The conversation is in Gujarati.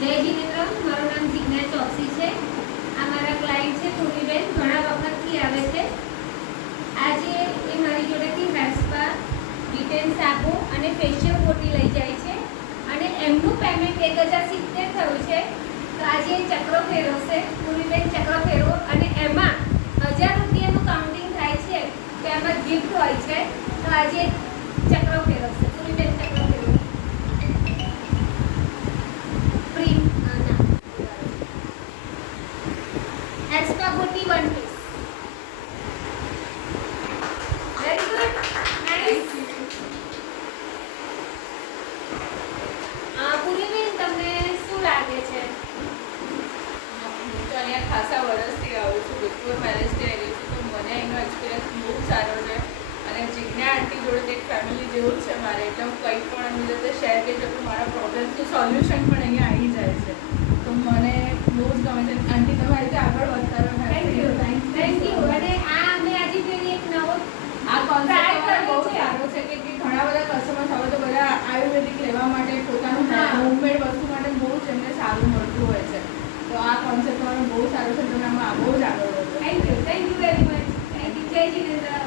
જય જીનેન્દ્ર, મારું નામ જિજ્ઞા ચોકસી છે। આ મારા ક્લાયન્ટ છે પૂર્વીબેન, ઘણા વખતથી આવે છે। આજે એ મારી જોડેથી હેર સ્પા, ડિટેન સાબુ અને ફેશિયલ પોટી લઈ જાય છે અને એમનું પેમેન્ટ 1070 થયું છે। તો આજે ચક્રો ફેરવશે પૂર્વીબેન, ચક્ર ફેરવો અને એમાં 1000 રૂપિયાનું કાઉન્ટિંગ થાય છે, તો એમાં ગિફ્ટ હોય છે। તો આજે ચક્રો ફેરવશે પૂર્વીબેન, ચક્ર ફેરવો। एक्स्ट्रा गोटी 1 पीस। Very good, nice. પૂર્વીબેન, તમને શું લાગે છે? હું તો અહીંયા ખાસા વર્ષથી આવું છું, બિફોર મેરેજથી આવી છું, તો મને એનો એક્સપિરિયન્સ બહુ સારો છે અને જિજ્ઞા આંટી જોડે એક ફેમિલી જેવું જ છે મારે, એટલે હું કંઈ પણ એમની જોડે શેર કરી શકું। મારા પ્રોબ્લેમ્સનું સોલ્યુશન પણ અહીંયા આવી જાય છે, તો મને બહુ જ ગમે છે। આંટી તમારી રીતે આગળ વધતા રહો। Thank you. અને આ અમે આજે ફરી એક નવો આ કોન્સેપ્ટ બહુ સારો છે કે ઘણા બધા કસ્ટમર્સ હવે તો બધા આયુર્વેદિક લેવા માટે પોતાનું હોમમેડ વસ્તુ માટે બહુ જ એમને સારું મળતું હોય છે, તો આ કોન્સેપ્ટ બહુ સારો છે, તમે આમાં બહુ જ આગળ વધો। Thank you very much. Thank you, જય જીનેન્દ્ર।